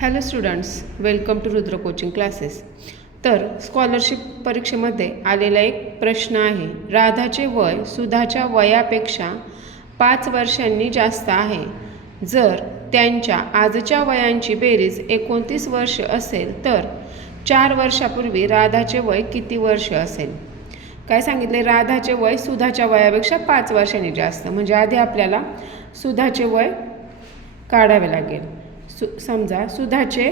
Hello students, welcome to Rudra coaching classes. तर scholarship परीक्षेमध्ये आलेला एक प्रश्न आहे. राधाचे वय सुधाच्या वयापेक्षा 5 वर्षांनी जास्त आहे. जर त्यांच्या आजच्या वयांची बेरीज 29 वर्ष असेल तर 4 वर्षापूर्वी राधाचे वय किती वर्ष असेल? काय सांगितले? राधाचे वय सुधाच्या वयापेक्षा 5 वर्षांनी जास्त. म्हणजे आधी आपल्याला सुधाचे वय काढावे लागेल. समजा सुधाचे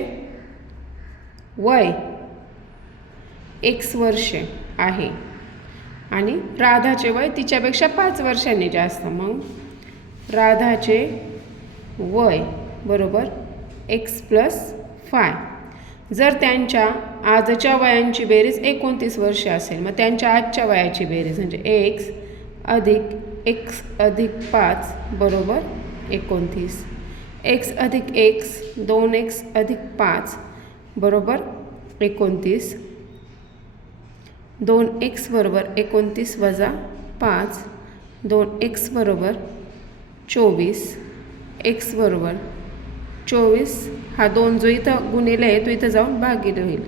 वय x वर्ष आहे आणि राधाचे वय तिच्यापेक्षा 5 वर्षांनी जास्त. मग राधाचे वय बरोबर x + 5. जर त्यांच्या आजच्या वयांची बेरीज 29 वर्ष असेल, मग त्यांच्या आजच्या वयाची बेरीज म्हणजे x + x + 5 बरोबर 29. x + x 2x + 5 बरोबर 29. 2x बरोबर 29 - 5, 2x बरोबर 24, x बरोबर 24. हा 2 जो इथं गुणिले आहे तो इथं जाऊन भागिले होईल.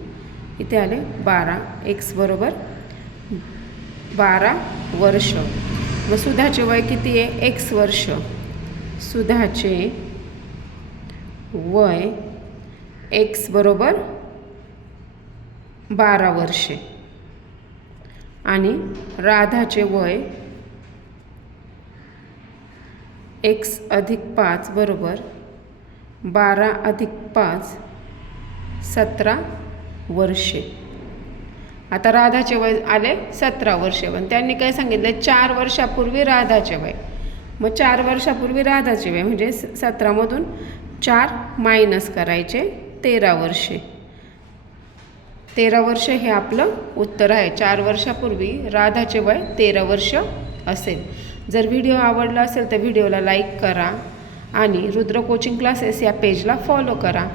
इथे आले 12. x बरोबर 12 वर्ष. मग सुधाचे वय किती आहे? x वर्ष. सुधाचे वय x बरोबर 12 वर्षे आणि राधाचे वय x + 5 बरोबर 12 + 5 17 वर्षे. आता राधाचे वय आले 17 वर्षे. पण त्यांनी काय सांगितलं? 4 वर्षापूर्वी राधाचे वय. मग 4 वर्षापूर्वी राधाचे वय म्हणजे 17मधून 4 मायनस करायचे, 13 वर्षे. 13 वर्ष हे आपलं उत्तर आहे. 4 वर्षापूर्वी राधाचे वय 13 वर्ष असेल. जर व्हिडिओ आवडला असेल तर व्हिडिओला लाईक करा आणि रुद्र कोचिंग क्लासेस या पेजला फॉलो करा.